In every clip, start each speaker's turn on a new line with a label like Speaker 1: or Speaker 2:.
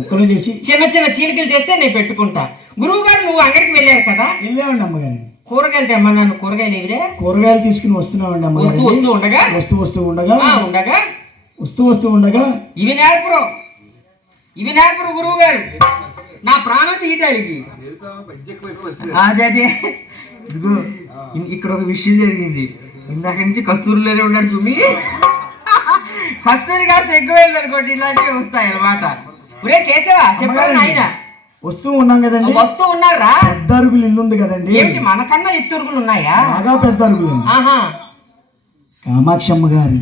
Speaker 1: ముక్కలు చేసి
Speaker 2: చిన్న చిన్న చీలికలు చేస్తే నేను పెట్టుకుంటా. గురువు గారు నువ్వు అంగడికి వెళ్ళారు కదా?
Speaker 1: వెళ్ళామండి అమ్మగారు.
Speaker 2: కూరగాయలు తెమ్మన్నాను. కూరగాయలు ఎవిరే?
Speaker 1: కూరగాయలు తీసుకుని వస్తున్నామండి అమ్మగారు.
Speaker 2: వస్తూ ఉండగా ఇవి నేర్పరు గురువు గారు. నా ప్రాణం తీయటానికి అదే ఇదిగో ఇక్కడ ఒక విషయం జరిగింది. ఇందాక నుంచి కస్తూరిలోనే ఉన్నాడు సుమి. కస్తూరి గారు ఎక్కువైంది అనుకోండి, ఇలాంటివి వస్తాయి అన్నమాట. ఒరే కేశవా చెప్పారు నాయన.
Speaker 1: వస్తూ ఉన్నాం కదండి.
Speaker 2: వస్తూ ఉన్నారా?
Speaker 1: పెద్ద అరుగులు ఇల్లు ఉంది కదండి.
Speaker 2: ఏంటి మనకన్నా ఎత్తురుగులు ఉన్నాయా?
Speaker 1: బాగా పెద్ద అరుగులు. కామాక్షమ్మ గారు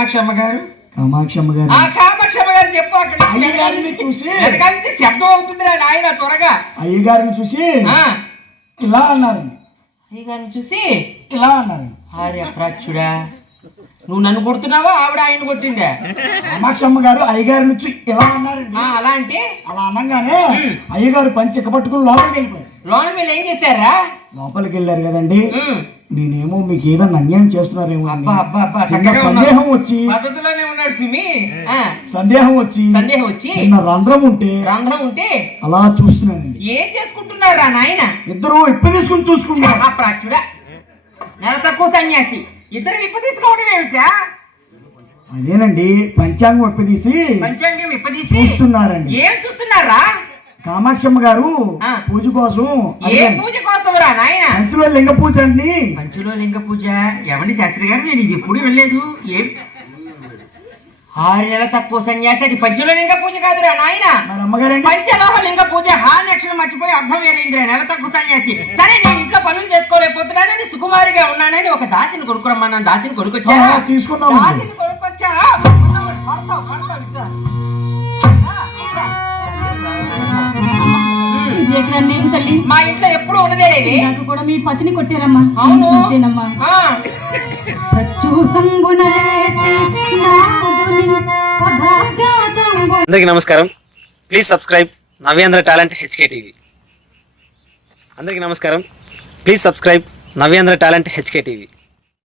Speaker 2: చెప్పు. అక్కడ
Speaker 1: అయ్యగారిని చూసి
Speaker 2: శబ్దం అవుతుంది నాయన త్వరగా.
Speaker 1: అయ్యగారిని చూసి ఇలా అన్నారు.
Speaker 2: అయ్యగారిని చూసి
Speaker 1: ఇలా అన్నారు.
Speaker 2: ఆర్య ప్రాచుడా, నువ్వు నన్ను కొడుతున్నావా ఆవిడ ఆయన కొట్టిందా?
Speaker 1: కామాక్షమ్మ గారు అయ్యగారి నుంచి ఇలా అన్నారు.
Speaker 2: అలా అంటే
Speaker 1: అలా అనగానే అయ్యగారు పంచిక పట్టుకుని లోపలికి వెళ్ళిపోయారు.
Speaker 2: లోన మీరు ఏం చేశారా?
Speaker 1: లోపలికి వెళ్ళారు కదండి. నేనేమో మీకు ఏదన్నా అన్యాయం చేస్తున్నారేమో
Speaker 2: సందేహం వచ్చి పద్ధతిలోనే ఉన్నాడు సుమి.
Speaker 1: సందేహం వచ్చి చిన్న రంధ్రం ఉంటే అలా చూస్తున్నాను.
Speaker 2: ఏం చేసుకుంటున్నారా నాయన?
Speaker 1: ఇద్దరు ఇప్ప తీసుకుని చూసుకుంటారు.
Speaker 2: ప్రాచుడా, నెల తక్కువ సన్యాసి, ఇద్దరు విప్ప తీసుకోవడం ఏమిటా?
Speaker 1: అదేనండి, పంచాంగం విప్పదీసి చూస్తున్నారండి.
Speaker 2: ఏం చూస్తున్నారా?
Speaker 1: కామాక్షమ్మ గారు పూజ కోసం.
Speaker 2: ఏ పూజ కోసం రా నాయన?
Speaker 1: పంచులో లింగ పూజ అండి.
Speaker 2: పంచులో లింగ పూజ ఎవండి శాస్త్రి గారు? నేను ఇది ఎప్పుడు వెళ్ళలేదు. ఏం 6 నెలల తక్కువ సన్యాసి, అది పంచులో లింగ పూజ కాదురా నాయన.
Speaker 1: అమ్మగారండి
Speaker 2: పంచలోహ లింగ పూజ. హాని అక్షరం మర్చిపోయి అర్థం వేరేంద్రా. నెల తక్కువ సన్యాసి. సరే, నేను ఇంట్లో పనులు చేసుకోలేకపోతున్నానని సుకుమారిగా ఉన్నానని ఒక దాసిని కొనుక్కురమ్మన్నాను. దాసిని కొనుక్కొచ్చారా?
Speaker 1: తీసుకున్నాను.
Speaker 2: దాసిని కొనుక్కొచ్చారా?
Speaker 3: తల్లి,
Speaker 2: మా ఇంట్లో ఎప్పుడు ఉన్నదేవి.
Speaker 3: నాకు కూడా మీ పతిని కొట్టారమ్మా.
Speaker 2: అవును
Speaker 3: చూసేనమ్మా.
Speaker 4: అందరికీ నమస్కారం. Please subscribe Navyandhra talent HK TV. అందరికీ నమస్కారం. Please subscribe Navyandhra talent HK TV.